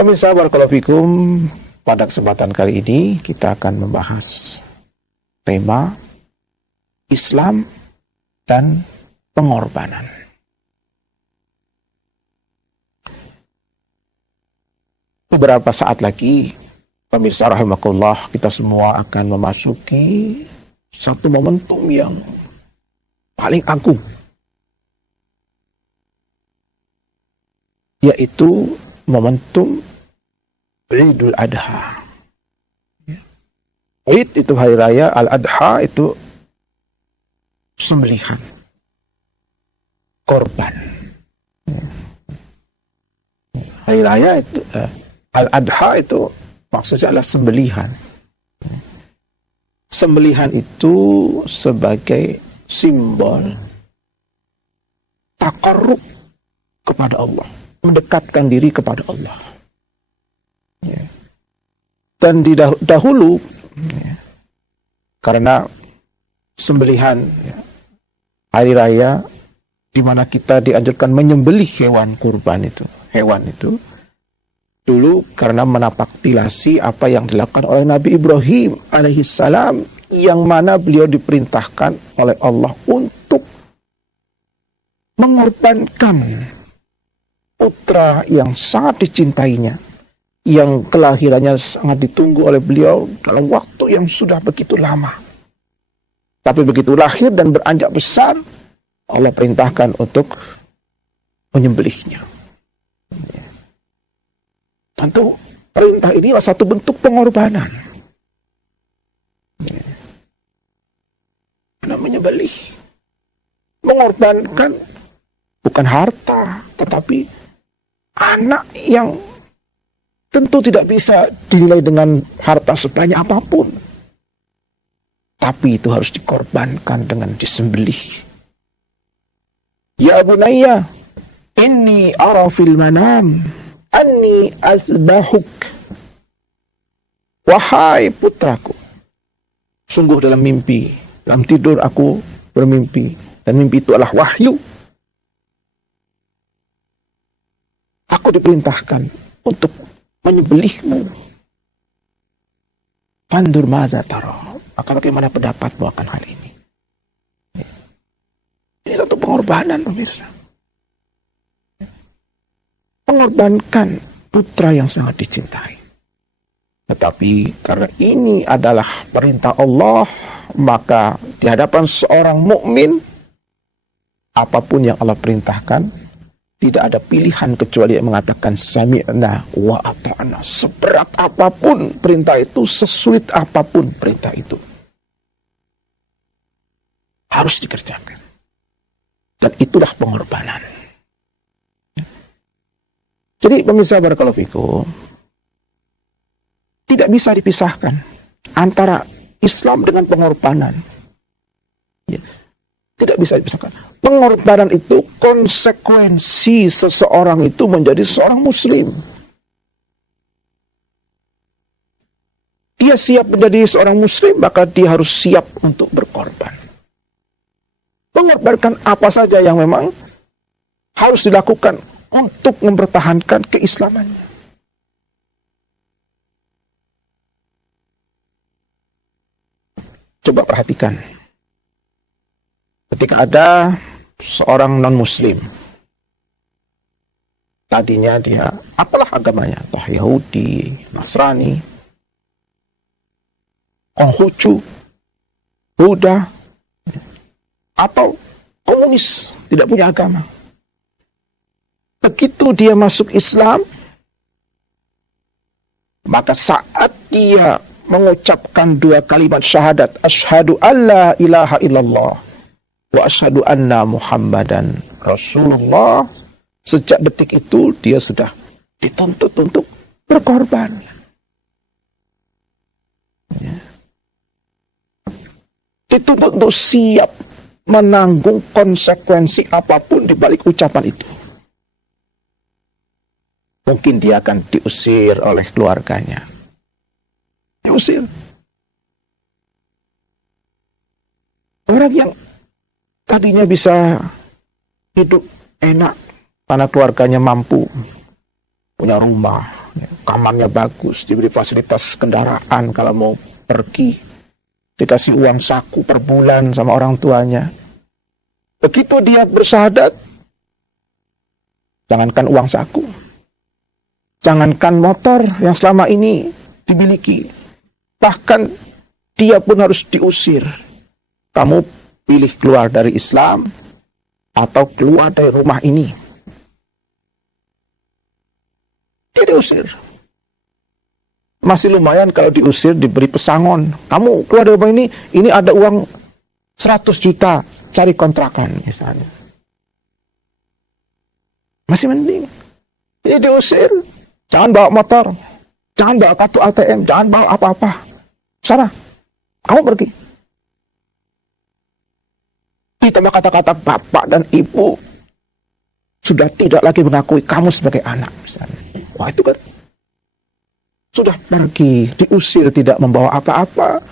Pemirsa barakallahu fikum, pada kesempatan kali ini kita akan membahas tema Islam dan pengorbanan. Beberapa saat lagi, pemirsa rahimakumullah, kita semua akan memasuki satu momentum yang paling agung, yaitu momentum Idul Adha. Id itu hari raya, Al-Adha itu sembelihan, korban. Hari raya itu Al-Adha itu maksudnya adalah sembelihan. Sembelihan itu sebagai simbol taqarrub kepada Allah, mendekatkan diri kepada Allah. Dan dahulu, karena sembelihan hari raya di mana kita dianjurkan menyembelih hewan itu dulu karena menapaktilasi apa yang dilakukan oleh Nabi Ibrahim alaihissalam, yang mana beliau diperintahkan oleh Allah untuk mengorbankan putra yang sangat dicintainya, yang kelahirannya sangat ditunggu oleh beliau dalam waktu yang sudah begitu lama. Tapi begitu lahir dan beranjak besar, Allah perintahkan untuk menyembelihnya. Tentu perintah ini adalah satu bentuk pengorbanan. Karena menyembelih, mengorbankan bukan harta, tetapi anak yang tentu tidak bisa dinilai dengan harta sebanyak apapun. Tapi itu harus dikorbankan dengan disembelih. Ya bunayya, inni ara fil manam anni azbahuk. Wahai putraku, sungguh dalam mimpi, dalam tidur aku bermimpi, dan mimpi itu adalah wahyu. Aku diperintahkan untuk menyembelihmu. Fandur madza tara. Maka bagaimana pendapatmu akan hal ini? Ini satu pengorbanan, pemirsa. Mengorbankan putra yang sangat dicintai. Tetapi karena ini adalah perintah Allah, maka di hadapan seorang mukmin, apapun yang Allah perintahkan, tidak ada pilihan kecuali yang mengatakan sami'na wa ata'na. Seberat apapun perintah itu, sesulit apapun perintah itu, harus dikerjakan. Dan itulah pengorbanan. Jadi pemirsa barakallahu fikum, tidak bisa dipisahkan antara Islam dengan pengorbanan. Tidak bisa dipisahkan. Pengorbanan itu konsekuensi seseorang itu menjadi seorang muslim. Dia siap menjadi seorang muslim, maka dia harus siap untuk berkorban. Mengorbankan apa saja yang memang harus dilakukan untuk mempertahankan keislamannya. Coba perhatikan. Ketika ada seorang non-muslim, tadinya dia apalah agamanya, entah Yahudi, Nasrani, Konghucu, Buddha, atau komunis, tidak punya agama. Begitu dia masuk Islam, maka saat dia mengucapkan dua kalimat syahadat, asyhadu alla ilaha illallah wa asyhadu anna Muhammadan Rasulullah, sejak detik itu dia sudah dituntut untuk berkorban. Dituntut untuk siap menanggung konsekuensi apapun di balik ucapan itu. Mungkin dia akan diusir oleh keluarganya. Diusir. Orang yang tadinya bisa hidup enak karena keluarganya mampu, punya rumah, Kamarnya bagus, diberi fasilitas kendaraan kalau mau pergi, dikasih uang saku per bulan sama orang tuanya. Begitu dia bersyahadat, jangankan uang saku, jangankan motor yang selama ini dimiliki, bahkan dia pun harus diusir. Kamu pilih keluar dari Islam atau keluar dari rumah ini. Dia diusir. Masih lumayan kalau diusir diberi pesangon. Kamu keluar dari rumah ini ada uang 100 juta, cari kontrakan misalnya. Masih mending. Ini diusir, jangan bawa motor, jangan bawa kartu ATM, jangan bawa apa-apa. Sana, kamu pergi. Ditambah kata-kata bapak dan ibu sudah tidak lagi mengakui kamu sebagai anak misalnya. Wah, itu kan sudah pergi, diusir, tidak membawa apa-apa,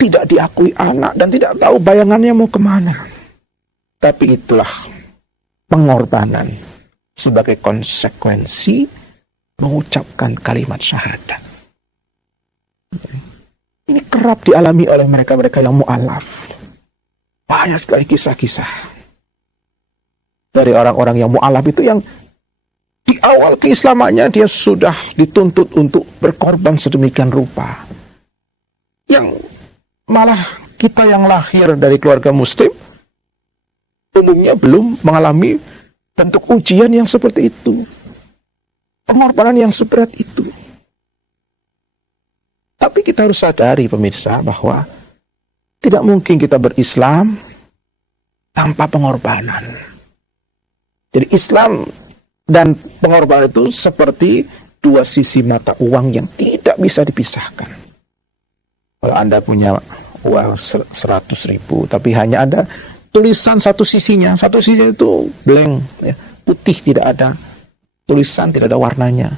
tidak diakui anak, dan tidak tahu bayangannya mau kemana. Tapi itulah pengorbanan sebagai konsekuensi mengucapkan kalimat syahadat. Ini kerap dialami oleh mereka-mereka yang mu'alaf. Banyak sekali kisah-kisah dari orang-orang yang mu'alaf itu yang di awal keislamannya dia sudah dituntut untuk berkorban sedemikian rupa. Yang malah kita yang lahir dari keluarga muslim umumnya belum mengalami bentuk ujian yang seperti itu. Pengorbanan yang seberat itu. Tapi kita harus sadari pemirsa bahwa tidak mungkin kita berislam tanpa pengorbanan. Jadi Islam dan pengorbanan itu seperti dua sisi mata uang yang tidak bisa dipisahkan. Kalau Anda punya uang 100.000, tapi hanya ada tulisan satu sisinya itu blank, ya, putih, tidak ada tulisan, tidak ada warnanya.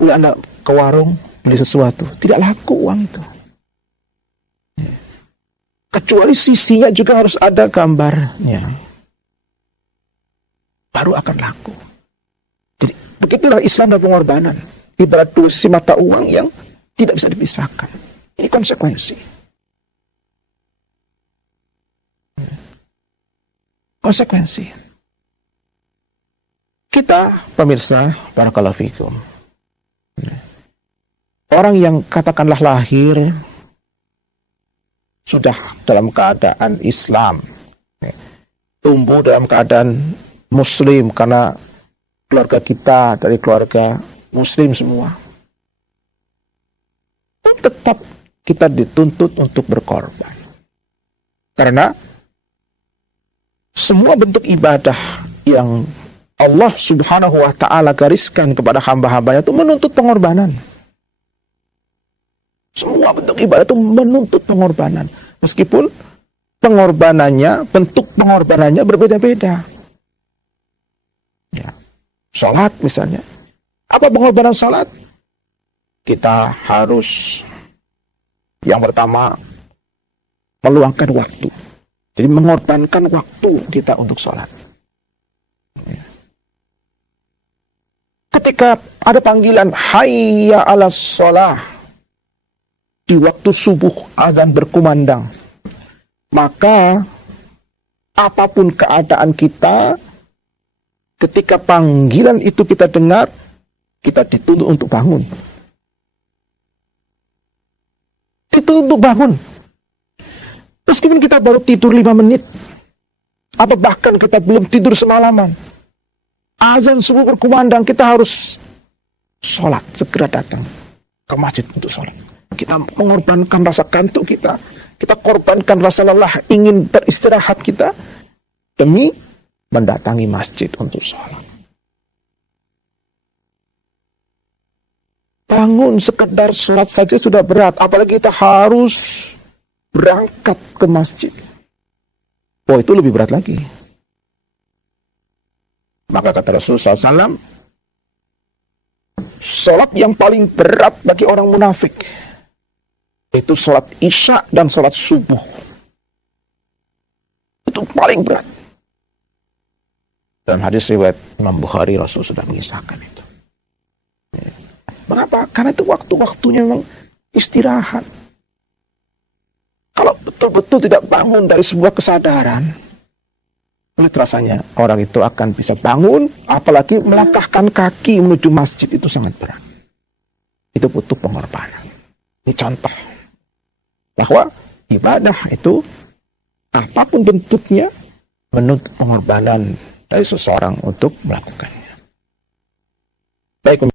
Lalu Anda ke warung beli sesuatu, tidak laku uang itu. Kecuali sisinya juga harus ada gambarnya, baru akan laku. Jadi begitulah Islam dan pengorbanan. Ibarat dua sisi mata uang yang tidak bisa dipisahkan. Ini konsekuensi. Konsekuensi. Kita, pemirsa, barakallahu fikum, orang yang katakanlah lahir sudah dalam keadaan Islam, tumbuh dalam keadaan Muslim karena keluarga kita dari keluarga Muslim semua, tetap kita dituntut untuk berkorban. Karena semua bentuk ibadah yang Allah subhanahu wa ta'ala gariskan kepada hamba-hambanya itu menuntut pengorbanan. Semua bentuk ibadah itu menuntut pengorbanan. Meskipun pengorbanannya, bentuk pengorbanannya berbeda-beda. Ya. Salat misalnya. Apa pengorbanan salat? Kita harus yang pertama meluangkan waktu. Jadi mengorbankan waktu kita untuk salat. Ya. Ketika ada panggilan hayya 'alas shalah di waktu subuh azan berkumandang, maka apapun keadaan kita, ketika panggilan itu kita dengar, kita dituntut untuk bangun. Dituntut untuk bangun. Meskipun kita baru tidur 5 menit, atau bahkan kita belum tidur semalaman, azan subuh berkumandang, kita harus sholat, segera datang ke masjid untuk sholat. Kita mengorbankan rasa kantuk kita korbankan rasa lelah ingin beristirahat kita demi mendatangi masjid untuk sholat. Bangun sekedar sholat saja sudah berat, apalagi kita harus berangkat ke masjid. Oh, itu lebih berat lagi. Maka kata Rasulullah SAW, sholat yang paling berat bagi orang munafik itu sholat isya dan sholat subuh. Itu paling berat. Dalam hadis riwayat Imam Bukhari, Rasul sudah mengisahkan itu. Mengapa? Karena itu waktu-waktunya memang istirahat. Kalau betul-betul tidak bangun dari sebuah kesadaran, sulit rasanya orang itu akan bisa bangun, apalagi melangkahkan kaki menuju masjid itu sangat berat. Itu butuh pengorbanan. Ini contoh bahwa ibadah itu apapun bentuknya menuntut pengorbanan dari seseorang untuk melakukannya. Baik.